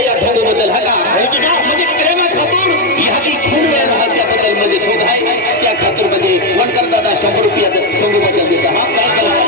आहे या ढोंगबद्दल हा का म्हणजे प्रेमा खातूर ह्या की खून वेळ राहत त्याबद्दल मध्ये शोध आहे त्या खातूर मध्ये वणकर दादा 100 रुपयाचं ढोंगबद्दल देता हा काय करा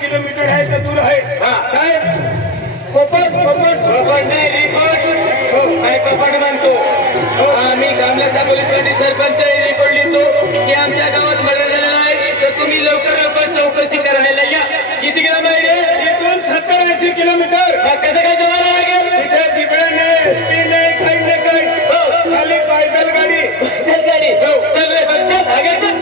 किलोमीटर है तो दूर है कपट म्हणतो आम्ही गामल्याचा पोलीस सरपंच रिपोर्ट लिहितो की आमच्या गावात मर्डर झालेला आहे तर तुम्ही लवकर चौकशी करायला या किती किलोमीटर आहे इथून 70-80 किलोमीटर कसं काय जवायला लागेल तिथे तिकडे नाही एसटी नाही काही नाही काही खाली पैदल गाडी चल रे बच्चा आगे चल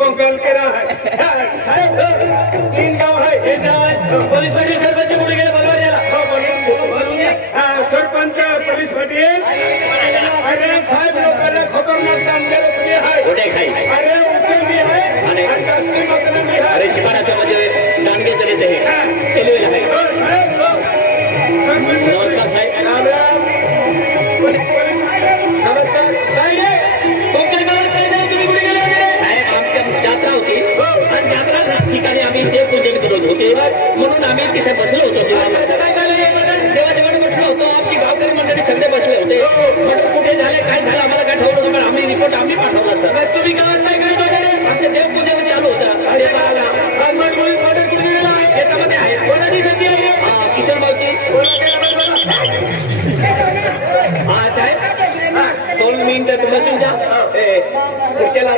कंकाल के रहा है तीन गांव है पुलिस पाटील सरपंच कुठे गेले बलवार सरपंच पुलिस पाटील अरे साहेब लोकांना खतरनाक काम केलं आहे अरे उचल भी है आणि जास्ती मात्र भी है अरे शिवाराच्या मध्ये दांडगे तरी ते रेल्वेला आहे नमस्कार साहेब ठिकाणी आम्ही देवपूजन करत होते म्हणून आम्ही तिथे बसलो होतो देवादेवाने बसलो होतो आमची गावकरी मंडळी सगळे बसले होते म्हटलं कुठे झाले काय झालं आम्हाला काय ठेवलं पण आम्ही रिपोर्ट आम्ही पाठवला सर तुम्ही गावात काय करत वगैरे आमचे देवपूजन चालू होतं याच्यामध्ये आहे कोणाची संधी आहे किशोर भाऊची हा साहेब 2 मिनिटं बसून जा खुर्च्याला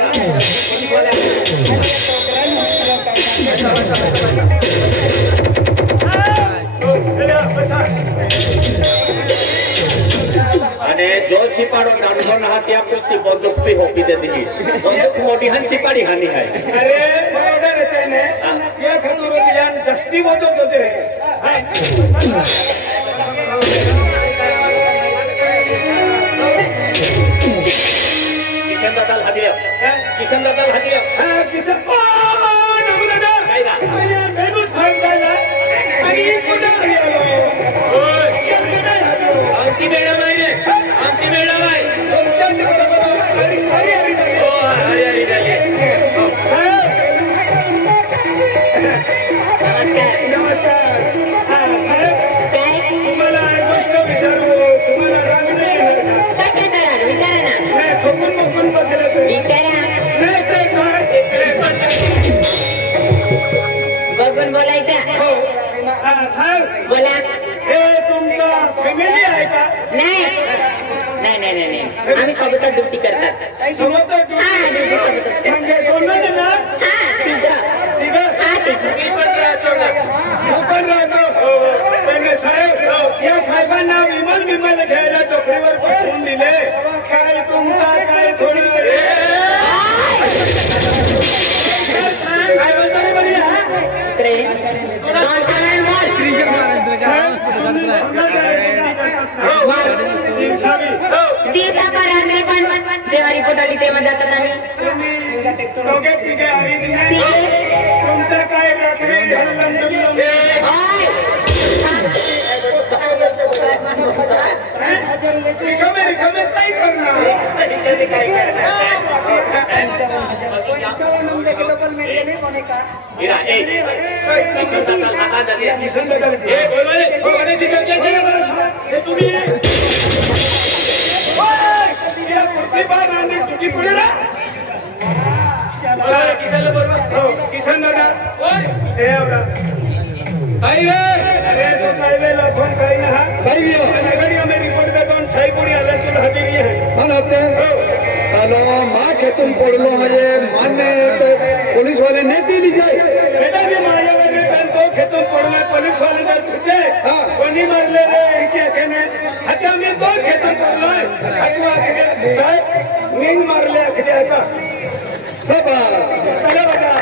आणि जो शिपाड़ो डांडो ना हाथी आपको ती बंदूक पे होपी दे दी बंदूक मोटी हन शिपाड़ी हानी है अरे बरोबर रहते ने ये खतुर यान जस्ती होतो होते किशन दादा हादिया किशन दादा हादिया हां किशन नमु दादा काय ना अरे मेनू सांगायला आणि कुठे आलो ओय आमची मॅडम आहे रे आमची मॅडम आहे बघून बोलायचं बोला हे तुमचा फॅमिली आहे का नाही नाही नाही नाही नाही आम्ही सोबतच ड्युटी करतात सोबत हा ड्युटी सोबतच करतात म्हणजे सोडलं ना हा तिघं ठीक आहे हा तिघं आपण राहतो पण साहेब या साहेबांना विमान घ्यायला चोपडीवर बसवून दिले काय तुमचा काय थोडी काय बोलतो रे बरी इकडे कोण सांगणार बोल दिवसा रात्री पण जेव्हा रिपोर्ट आली तेव्हा जातात आम्ही तुमचं काय रात्री रिकामे काय करणार किसन दादा अरे तो काही वेळेला फोन काही ना हा रिपोर्ट देतो सही कोणी आला तुला हजेरी आहे हॅलो माँ खेतून पडलो म्हणजे मान्य पोलीस वाले ने दिली जाय बेटा जी माझ्यामध्ये तो खेतून पडला पोलीस वाले जर तुझे कोणी मारले रे खेने आता आम्ही तो खेतून पडलोय साहेब नींद मारले अखरे आता चला बघा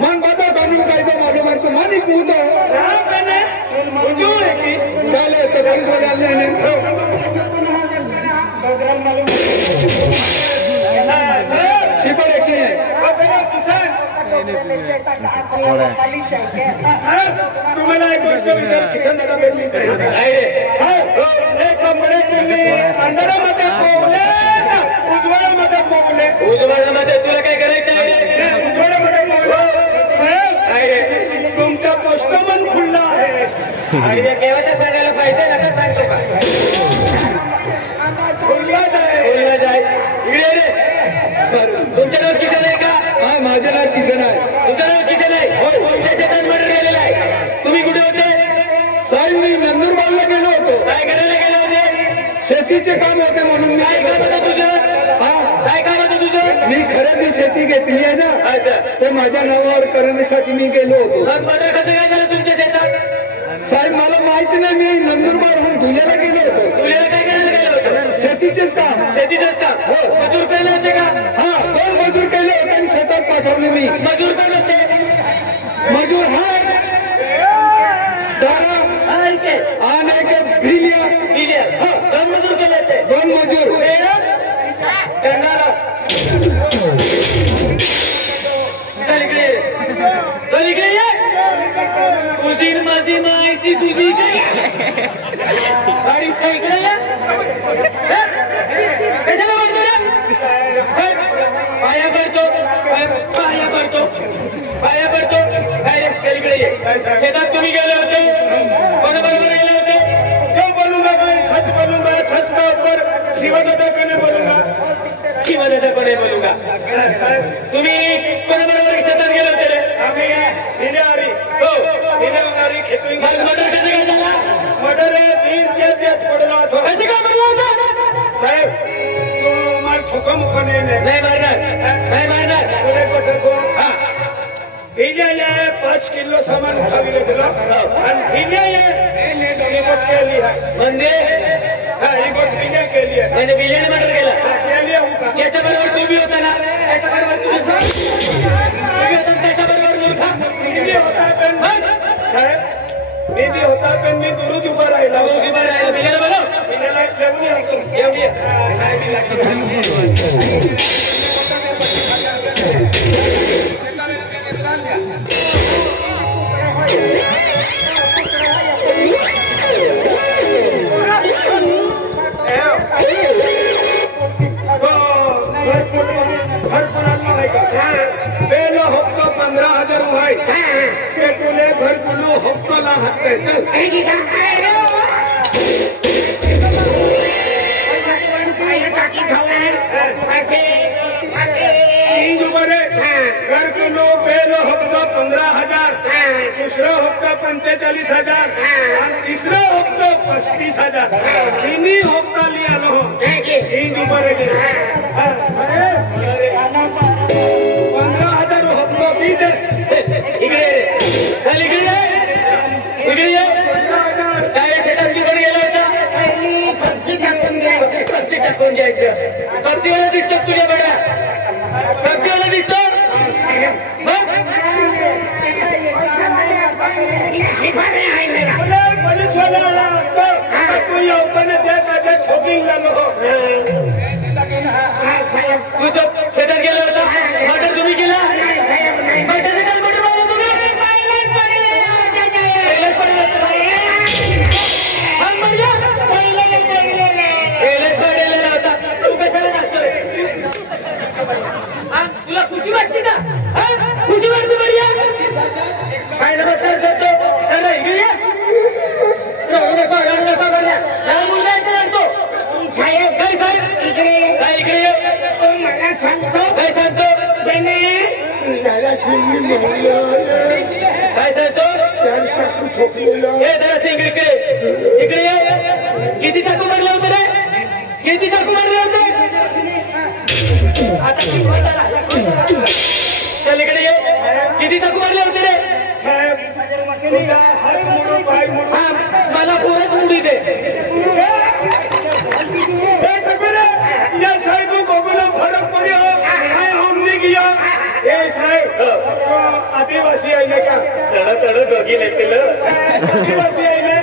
मन बता कानून कायदा मालूम है तो मानी कूदो मैंने मुझे की चले तो पुलिस वाले आले शिपड़े के तुम्हाला एक गोष्ट विचार किशन दादा बेली कपडे तुम्ही अंधारामध्ये पोहले उज्वळामध्ये पोहले उजवाडामध्ये तुला काय करायचं आहे उज्वळामध्ये तुमचा पोस्ट पण खुल्ला आहे आणि केव्हाच्या सांगायला पाहिजे नका सांगतो का खुल्लाच आहे बोलला जाय इकडे रे तुमच्या नाव किशन आहे का हा माझे नाव किशन आहे तुमचं नाव किशन आहे तुमच्या शेतात मर्डर केलेलं आहे तुम्ही कुठे होते साहेब मी नंदुरबारला गेलो होतो काय करायला गेले होते शेतीचे काम होते म्हणून मी काय काम होतं तुझं काय काम होतं तुझं मी खरेदी शेती घेतली आहे ना असं ते माझ्या नावावर करण्यासाठी मी गेलो होतो मग मर्डर कसं काय झालं तुमच्या शेतात साहेब मला माहिती नाही मी नंदुरबारहून धुळ्याला गेलो होतो तुला काय करायला गेलं होतं शेतीचेच काम शेतीचंच काम मजूर केले होते का हा 2 मजूर केले होते आणि शेतात पाठवले मी मजूर कोण होते मजूर हाय दारा आणि एक भिलिया दोन मजूर केले होते 2 मजूर करणारा चल इकडे चल इकडे ये तुझी माझी मायची तुझी गाडी इकडे ये कशाला म्हणतो रे पाया पडतो पाया पडतो पाया पडतो काय रे चल इकडे ये शेतात तुम्ही गेले होते कोणाबरोबर गेले होते जो बोलूंगा मैं सच बोलूंगा सच का ऊपर शिवदादा कने बोलूंगा शिवादादा कोणी बोलूगा तुम्ही कोणाबरोबर शेतात गेले होते रे आम्ही हिंदारी हिंदारी खेती मग मर्डर कसं काय झाला मर्डर 3 दिवस पडला होता कसं काय पडला होता साहेब तू मार ठोका मुखा नाही मारणार पुढे पटको हा हिल्या ये 5 किलो सामान उठाविले दिलो आणि हिल्या ये रिपोर्ट केली आहे म्हणजे ही गोष्ट बिना केली आहे म्हणजे बिलियन मर्डर केला केली आहे का याच्या बरोबर तुम्ही होता ना त्याच्या बरोबर तुम्ही होता त्याच्या बरोबर मूर्खा मी बी होता पण साहेब मी बी होता पण मी दुरुज उभा राहिला बिलियन बनव बिल्याला ठेवून येतो एवढी घर पुराना है का पहला हफ्ता 15,000 हुआ ते तुले घर पुनो हफ्ता ला हत्ते चल घर पुनो पहला हफ्ता 15,000 दूसरा हफ्ता 45,000 और तीसरा हफ्ता 35,000 तीनही हफ्ता लिया लो तीन उम्र है 15,000 हफ्ता भी दे इकडे चल इकडे काय सेटअप कडे गेला होता पर्ची टाकून घ्यायचं पर्चीवाला दिसतो तुझ्या बडा पर्चीवाला दिसतो पुलिस वाला तू येऊन त्या ठोकिंग लागलो तू शेतात गेला होता मर्डर तुम्ही केला मर्डर मारला तुम्ही तुला खुशी वाटते का खुशी वाटते बढिया काय नमस्कार करतो काय साहेब इकडे मला सांगतो काय सांगतो काय सांगतो हे जरा सिंग इकडे ये किती चाकू मारले होते रे किती चाकू मारले होते चल इकडे ये किती चाकू मारले होते रे मला पुरा तोंडी दे या साहेब को बोला फरक पड़े हमने किया ये साहेब आदिवासी आईने का चढ दोघी लेतील आदिवासी आईने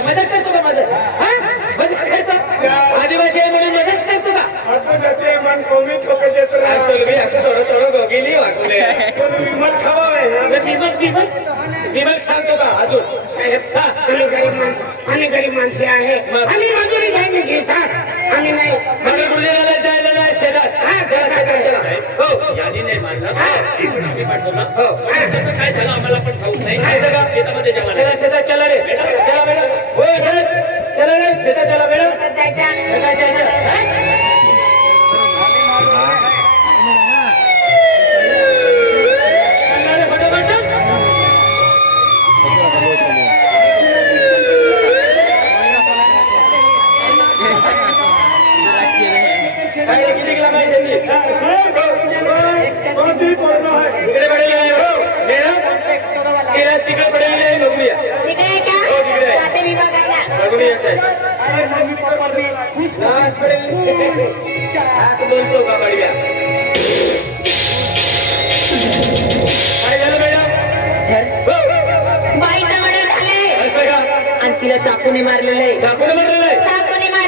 मदत करतो का मदत आदिवासी आहे म्हणून मदत करतो का जाते मन कोमी ठोके देत थोडं दोघीली वाटले विमल खावा विमल सांगतो का अजून आम्ही गरीब माणसे आहे आम्ही मजुरी घ्यायला घेतात आम्ही नाही मला गुजराला जायला नाही शेतात हो यादी नाही मांडला हो कसं काय झालं आम्हाला पण ठाऊक नाही शेतामध्ये शेतात चला रे चला मॅडम हो सर चला रे शेतात चला मॅडम तिकडे पडलेली आहे नोकरी बोलतो का बढिया काय झालं मॅडम बाईचा मर्डर झाले आणि तिला चाकूने मारलेलं आहे